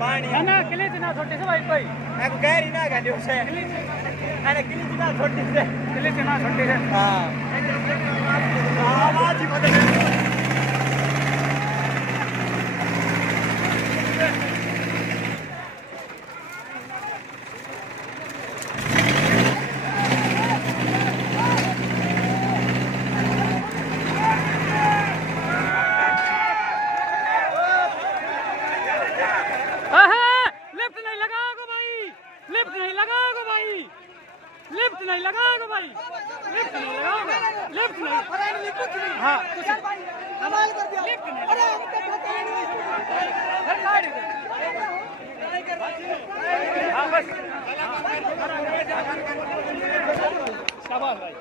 पानी ना किले च ना छोटे से भाई भाई मैं कह रही ना गया उसे अरे किले च ना छोटे से किले च ना छोटे से हां आवाज ही बदल लिफ्ट नहीं लगाओगे भाई लिफ्ट नहीं लगाओगे भाई लिफ्ट नहीं लगाओगे लिफ्ट नहीं कुछ नहीं हाँ कुछ कमाल कर दिया लिफ्ट नहीं अरे हाँ बस शाबाश भाई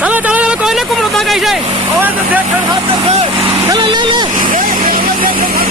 चलो चलो चलो कोई ना कुमड़ता कैसे चलो ले ले